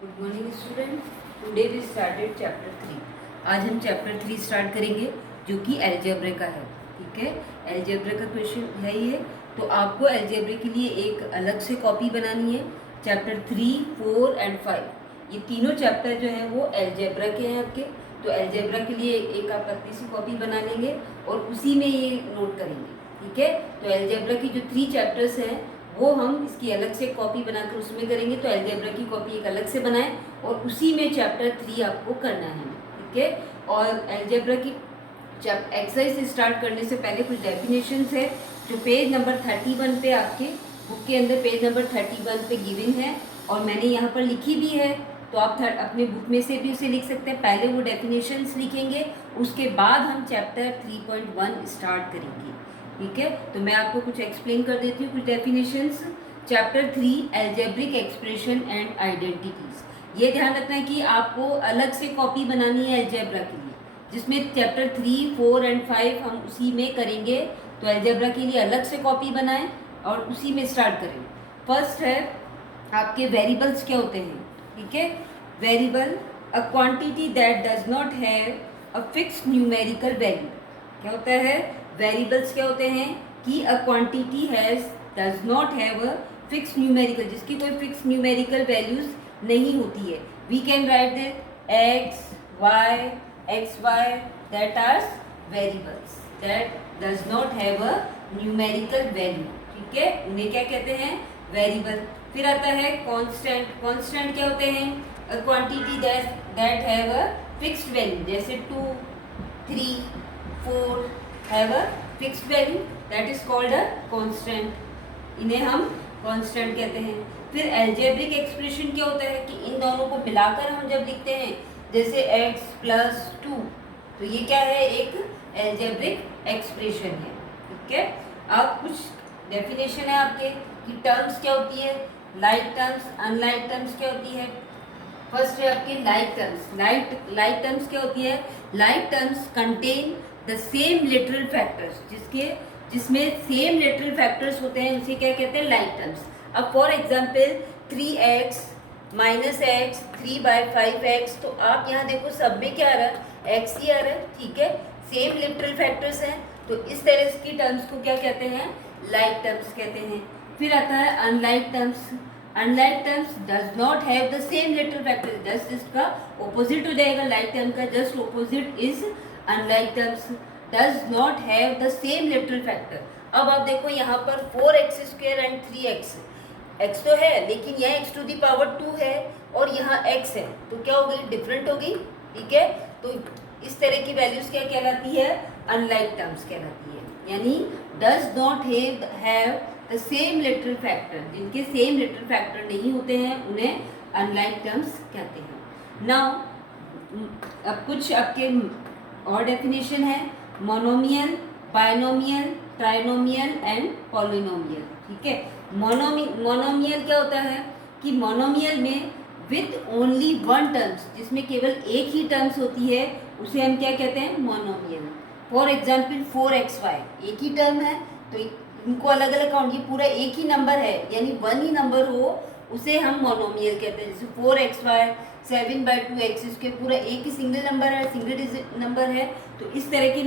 Good morning student. Today we started chapter 3। आज हम chapter 3 start करेंगे जो कि अलजेब्रा का है। ठीक है, अलजेब्रा का क्वेश्चन यही है। तो आपको अलजेब्रा के लिए एक अलग से कॉपी बनानी है। चैप्टर 3, 4 एंड 5 ये तीनों चैप्टर जो है वो अलजेब्रा के हैं आपके। तो अलजेब्रा के लिए एक आप पतली सी कॉपी बना लेंगे और उसी में ये नोट करेंगे। ठीक है, तो अलजेब्रा की जो 3 चैप्टर्स हैं वो हम इसकी अलग से कॉपी बनाकर उसमें करेंगे। तो अलजेब्रा की कॉपी एक अलग से बनाएं और उसी में चैप्टर 3 आपको करना है। ठीक है, और अलजेब्रा की एक्सरसाइज स्टार्ट करने से पहले कुछ डेफिनेशंस है जो पेज नंबर 31 पे आपके बुक के अंदर पेज नंबर 31 पे गिवन है और मैंने यहाँ पर लिखी भी है। तो आप अपने बुक में से भी उसे लिख सकते हैं। पहले वो डेफिनेशंस लिखेंगे, उसके बाद हम चैप्टर 3.1 स्टार्ट करेंगे। ठीक है, तो मैं आपको कुछ एक्सप्लेन कर देती हूँ कुछ definitions. Chapter 3 algebraic expression and identities. ये ध्यान रखना है कि आपको अलग से कॉपी बनानी है अलजेब्रा के लिए, जिसमें चैप्टर 3, 4 एंड 5 हम उसी में करेंगे। तो अलजेब्रा के लिए अलग से कॉपी बनाएं और उसी में स्टार्ट करें। फर्स्ट है आपके वेरिएबल्स क्या होते हैं। ठीक है, variable a quantity that does not have a fixed numerical value. क्या होता है, वेरिएबल्स क्या होते हैं कि a quantity has does not have a fixed numerical, जिसकी कोई फिक्स न्यूमेरिकल वैल्यूज नहीं होती है। We can write that x y x y that are variables that does not have a numerical value. ठीक है, उन्हें क्या कहते हैं, वेरिएबल। फिर आता है कांस्टेंट। कांस्टेंट क्या होते हैं, अ quantity that have a fixed value, जैसे 2, 3, 4 have a fixed value, that is called a constant. इन्हें हम कांस्टेंट कहते हैं। फिर अलजेब्रिक एक्सप्रेशन क्या होता है कि इन दोनों को मिलाकर हम जब लिखते हैं, जैसे x प्लस 2, तो ये क्या है, एक अलजेब्रिक एक्सप्रेशन है। ठीक है, अब कुछ डेफिनेशन है आपके कि टर्म्स क्या होती है, लाइक टर्म्स अनलाइक टर्म्स क्या होती है। फर्स्ट है आपके लाइक टर्म्स। लाइक टर्म्स क्या होती है, like terms contain the same literal factors, जिसमें सेम लिटरल फैक्टर्स होते हैं, उसे क्या कहते हैं, लाइक टर्म्स। अब for example 3x minus x 3/5x, तो आप यहाँ देखो सब में क्या आ रहा है, x ही आ रहा है। ठीक है, सेम लिटरल फैक्टर्स हैं, तो इस तरह की टर्म्स को क्या कहते हैं, लाइक टर्म्स कहते हैं। फिर आता है unlike terms. Unlike terms does not have the same literal factor, just इसका ऑपोजिट हो जाएगा, लाइक टर्म का just opposite is unlike terms, does not have the same literal factor. अब आप देखो यहाँ पर 4x² एंड 3x, x तो है लेकिन यह x टू दी पावर 2 है और यहाँ x है, तो क्या हो गई, डिफरेंट हो गई। ठीक है, तो इस तरह की वैल्यूज क्या कहलाती है, अनलाइक टर्म्स कहलाती है, यानी does not have the same literal factor, जिनके सेम लिटरल फैक्टर नहीं होते हैं उन्हें अनलाइक टर्म्स कहते हैं। नाउ अब कुछ आपके और डेफिनेशन है, monomial, binomial, trinomial and polynomial. ठीक है, मोनोमियल क्या होता है कि मोनोमियल में विथ ओनली वन टर्म्स, जिसमें केवल एक ही टर्म्स होती है, उसे हम क्या कहते हैं, मोनोमियल। फॉर एग्जाम्पल 4xy एक ही टर्म है, तो इनको अलग अलग काउंट, ये पूरा एक ही नंबर है, यानी वन ही नंबर हो, उसे हम मोनोमियल कहते हैं। जैसे 4xy 7/2x, इसके पूरा एक ही सिंगल नंबर है, सिंगल डिजिट नंबर है, तो इस तरह के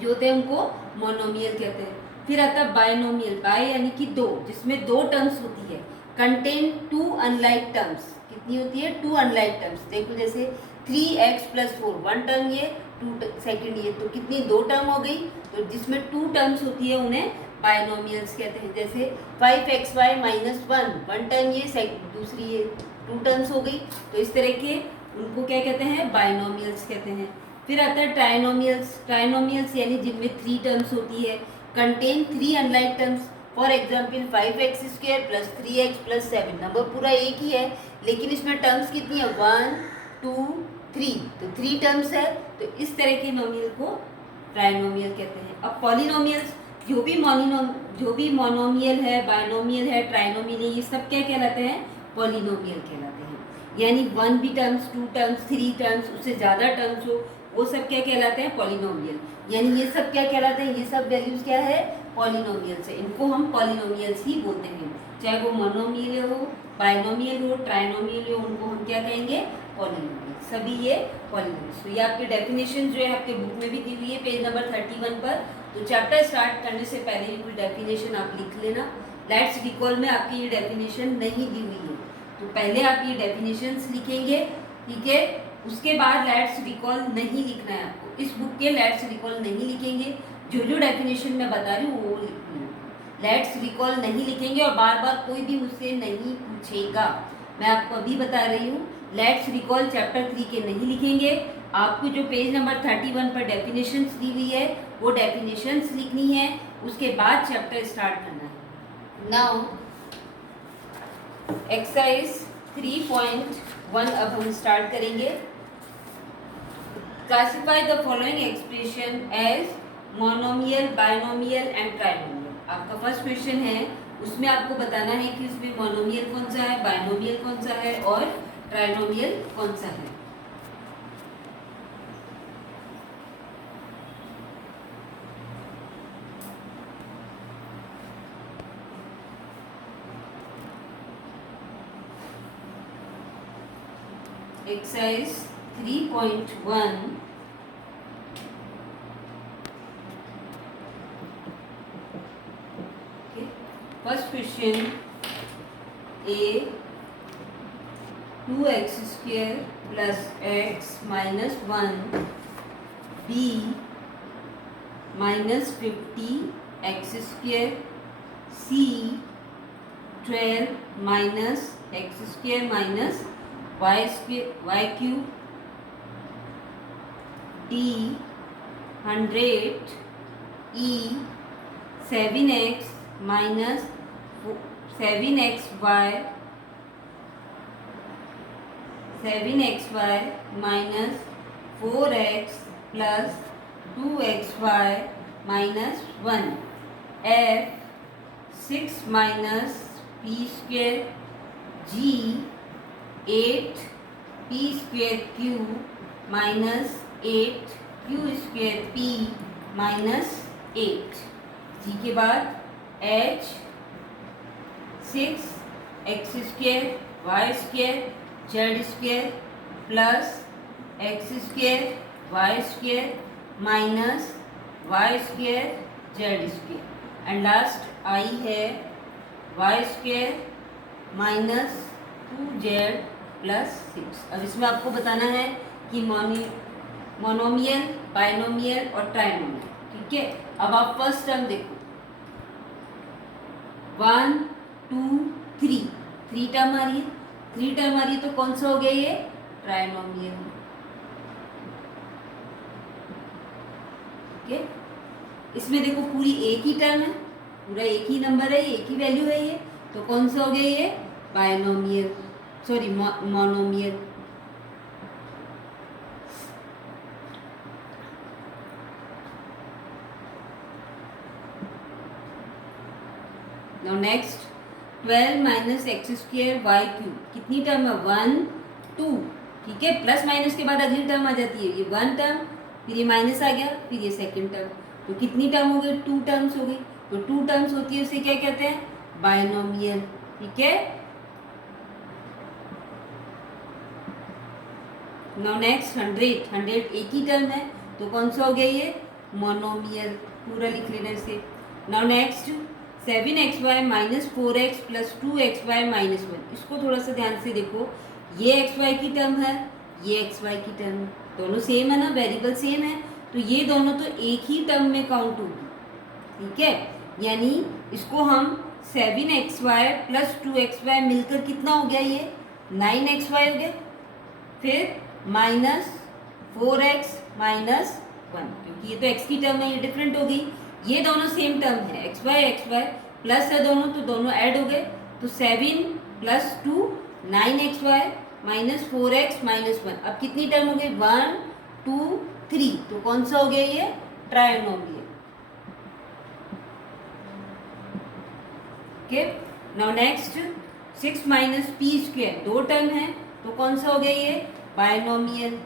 जो होते हैं उनको मोनोमियल कहते हैं। फिर आता है बाइनोमियल, बाय यानी कि दो, जिसमें दो टर्म्स होती है, कंटेन 2 अनलाइक टर्म्स। कितनी होती है, 2 अनलाइक टर्म्स। देखो जैसे 3x + 4 वन टर्म ये, 2 सेकेंड ये, तो कितनी, दो टर्म हो गई, तो जिसमें 2 टर्म्स होती है उन्हें बाइनोमियल्स कहते हैं। जैसे 5xy - 1 वन टर्म ये, दूसरी ये 2 टर्म्स हो गई, तो इस तरह के उनको क्या कहते हैं, बाइनोमियल्स कहते हैं। फिर आता है ट्राइनोमियल्स। ट्राइनोमियल्स यानी जिनमें 3 टर्म्स होती है, contain 3 unlike terms. For example 5x² + 3x + 7, number पूरा एक ही है लेकिन इसमें टर्म्स कितनी है, 1 2 3, तो 3 टर्म्स है, तो इस तरह के नोमियल को ट्राइनोमियल कहते हैं। अब पॉलिनोमियल्स, जो भी मोनोमियल है, बाइनोमियल है, ट्राइनोमियल है, ये सब क्या कहलाते हैं, पॉलिनोमियल कहलाते हैं। यानी 1 भी टर्म्स, 2 टर्म्स, 3 टर्म्स, उससे ज़्यादा टर्म्स हो, वो सब क्या कहलाते हैं, पॉलिनोमियल। यानी ये सब क्या कहलाते हैं, ये सब वैल्यूज क्या है, पॉलिनोमियल्स है, इनको हम पॉलिनोमियल्स ही बोलते हैं, चाहे वो मोनोमियल हो बाइनोमियल हो, ट्राइनोमियल हो, उनको हम क्या कहेंगे? पॉलिनोमियल। सभी ये पॉलिनोमियल। तो ये आपके डेफिनेशन जो है आपके बुक में भी दी हुई है पेज नंबर 31 पर। तो चैप्टर स्टार्ट करने से पहले ये कुछ डेफिनेशन आप लिख लेना। लेट्स रिकॉल में आपकी ये डेफिनेशन नहीं दी हुई है, तो पहले आप ये डेफिनेशंस लिखेंगे, ठीक है। उसके बाद लेट्स रिकॉल नहीं लिखना है आपको, इस बुक के लेट्स रिकॉल नहीं लिखेंगे, जो जो डेफिनेशन मैं बता रही हूँ वो लिखनी है। लेट्स रिकॉल नहीं लिखेंगे और बार बार कोई भी मुझसे नहीं पूछेगा। मैं आपको अभी बता रही हूँ, लेट्स रिकॉल चैप्टर 3 के नहीं लिखेंगे। आपको जो पेज नंबर 31 पर डेफिनेशंस दी हुई है वो डेफिनेशंस लिखनी है, उसके बाद चैप्टर स्टार्ट करना है। नाउ एक्सरसाइज 3.1 अब हम स्टार्ट करेंगे। Classify the following expression as monomial, binomial and trinomial. आपका फर्स्ट क्वेश्चन है, उसमें आपको बताना है कि उसमें मोनोमियल कौन सा है, बाइनोमियल कौन सा है और ट्राइनोमियल कौन सा है। Exercise 3.1 first question A 2x² plus x minus 1 B minus 50x² C 12 minus x² minus y³ D 100 E 7x minus 7xy minus 4x plus 2xy minus 1 f 6 माइनस p² g 8 p² q minus 8 q² p minus 8। G के बाद h 6 x² y² z² plus x² y² minus y² z² and last i है y² minus 2z plus 6। अब इसमें आपको बताना है कि मोनोमियल, बाइनोमियल और ट्राइनोमियल, ठीक है। अब आप फर्स्ट टर्म देखो, 1 2 3 टर्म आ रही है, 3 टर्म आ रही है तो कौन सा हो गया ये? ट्राइनोमियल, ठीक है। इसमें देखो पूरी एक ही टर्म है, पूरा एक ही नंबर है, एक ही वैल्यू है ये, तो कौन सा हो गया ये? Binomial, sorry monomial. Now next 12 minus x² y³ कितनी टर्म है? 1 2, ठीक है। प्लस माइनस के बाद अगली टर्म आ जाती है, ये 1 टर्म, फिर ये माइनस आ गया, फिर ये सेकेंड टर्म, तो कितनी टर्म हो गई? 2 टर्म्स हो गई। तो 2 टर्म्स होती है उसे क्या कहते हैं? बाइनोमियल, ठीक है। नाउ नेक्स्ट 100 एक ही टर्म है तो कौन सा हो गया ये? मोनोमियल, पूरा लिख लेना इसे। Now next 7xy minus 4x plus 2xy minus 1, इसको थोड़ा सा ध्यान से देखो, ये xy की टर्म है, ये xy की टर्म है, दोनों सेम है ना, वेरिएबल सेम है, तो ये दोनों तो एक ही टर्म में काउंट होगी, ठीक है। यानी इसको हम 7xy प्लस 2xy मिलकर कितना हो गया? ये 9xy हो गया, फिर माइनस 4x माइनस 1, क्योंकि ये तो x की टर्म है, ये डिफरेंट हो गई, ये दोनों सेम टर्म है, xy प्लस है दोनों, तो दोनों ऐड हो गए, तो 7 plus 2 9xy minus 4x minus 1। अब कितनी टर्म हो गई? 1 2 3, तो कौन सा हो गया ये? Trinomial, okay. नाउ नेक्स्ट 6 माइनस p², 2 टर्म है, तो कौन सा हो गया ये? Binomial.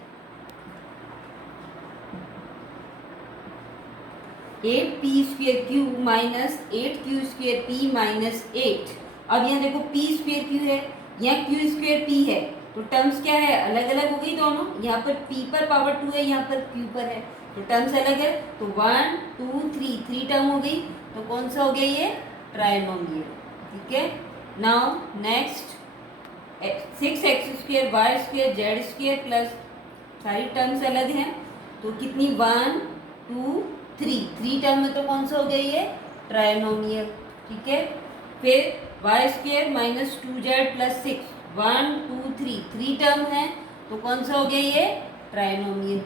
8p² minus 8q² p minus 8। अब यहाँ देखो p² है, यहाँ क्यू स्क्वेयर पी है, तो टर्म्स क्या है, अलग अलग हो गई दोनों। यहाँ पर p पर पावर 2 है, यहाँ पर q पर है, तो टर्म्स अलग है। तो 1 2 3 3 टर्म हो गई, तो कौन सा हो गया ये, ट्राइनोमियल। ठीक है, now next 6x² y² z² plus सारी टर्म्स अलग हैं, तो कितनी 1 2 3 टर्म में, तो कौन सा हो गया ये, ट्राइनोमियल। ठीक है, फिर y² minus 2z plus 6 1 2 3 term है, तो कौन सा हो गया ये, ट्राइनोमियल।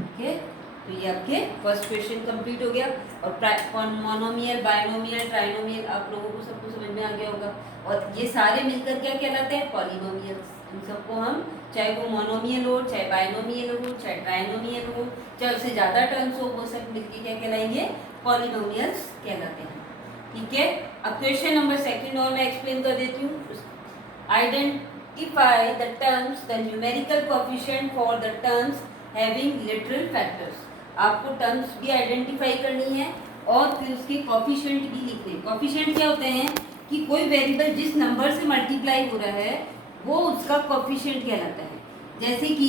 ओके, तो ये आपके फर्स्ट क्वेश्चन कंप्लीट हो गया। और मोनोमियल, बाइनोमियल, ट्राइनोमियल आप लोगों को सबको समझ में आ गया होगा। और ये सारे मिलकर क्या कहलाते हैं, पॉलिनोमियल्स। इन सबको हम, चाहे वो मोनोमियल हो, चाहे बाइनोमियल हो, चाहे ट्राइनोमियल हो, चाहे उससे ज़्यादा टर्म्स हो, वो सब मिलकर क्या कहलाएंगे, पॉलिनोमियल्स कहलाते हैं। ठीक है, अब क्वेश्चन नंबर सेकंड और मैं एक्सप्लेन कर देती हूँ। Identify the terms, the numerical coefficient for the terms having literal factors. आपको टर्म्स भी आइडेंटिफाई करनी है और फिर उसके कोएफिशिएंट भी लिखने हैं। कोएफिशिएंट क्या होते हैं कि कोई वेरिएबल जिस नंबर से मल्टीप्लाई हो रहा है वो उसका कोएफिशिएंट कहलाता है। जैसे कि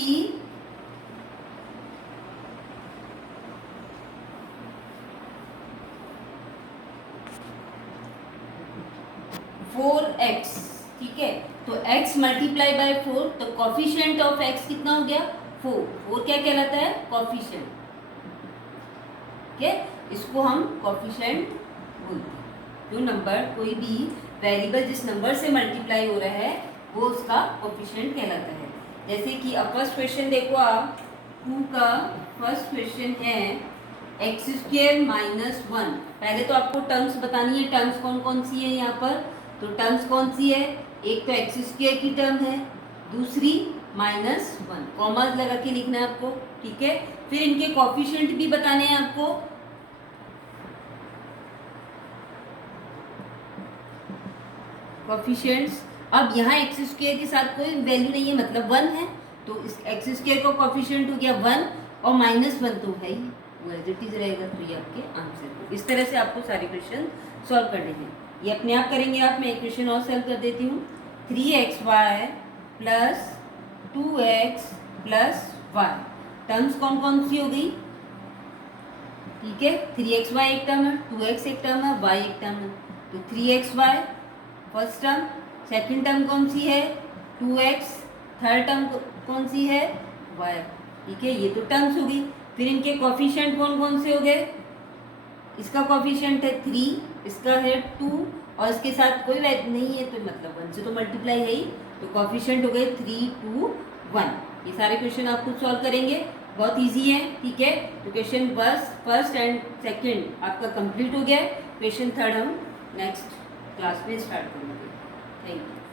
4x, ठीक है, तो x मल्टीप्लाई बाय 4, तो कोएफिशिएंट ऑफ x कितना हो गया, 4 क्या कहलाता है, कोएफिशिएंट। ठीक है, इसको हम कोएफिशिएंट बोलते हैं। जो नंबर, कोई भी वेरिएबल जिस नंबर से मल्टीप्लाई हो रहा है वो उसका कोएफिशिएंट कहलाता है। जैसे कि अब फर्स्ट क्वेश्चन देखो आप, 2 का फर्स्ट क्वेश्चन है x² माइनस 1। पहले तो आपको टर्म्स बतानी है, टर्म्स कौन कौन सी है यहाँ पर। तो टर्म्स कौन सी है, एक तो x² की टर्म है, दूसरी -1, कॉमास लगा के लिखना है आपको। ठीक है, फिर इनके कोएफिशिएंट भी बताने हैं आपको। कोएफिशिएंट्स, अब यहाँ x² के साथ कोई वैल्यू नहीं है, मतलब 1 है, तो इस x² का कोएफिशिएंट हो गया 1 और -1 तो है ही, वो एज इट इज रहेगा। तो ये आपके आंसर। इस तरह से आपको सारे क्वेश्चन सॉल्व करने हैं, ये अपने आप करेंगे आप। मैं एक क्वेश्चन और सॉल्व कर देती हूँ। 3xy plus 2x plus y, terms कौन कौन सी हो गई, ठीक है, 3xy एक टर्म है, 2x एक टर्म है, y एक टर्म है, तो 3xy first term, second term कौन सी है, 2x, थर्ड टर्म कौन सी है, y। ठीक है, ये तो टर्म्स हो गई। फिर इनके कोएफिशिएंट कौन कौन से हो गए, इसका कोएफिशिएंट है 3, इसका है 2 और इसके साथ कोई वैल्यू नहीं है, तो मतलब 1 से तो मल्टीप्लाई है ही, तो कोएफिशिएंट हो गए 3 2 1। ये सारे क्वेश्चन आप खुद सॉल्व करेंगे, बहुत इजी है। ठीक है, तो क्वेश्चन बस फर्स्ट एंड सेकंड आपका कंप्लीट हो गया है। क्वेश्चन थर्ड हम नेक्स्ट क्लास में स्टार्ट करेंगे। Thank you.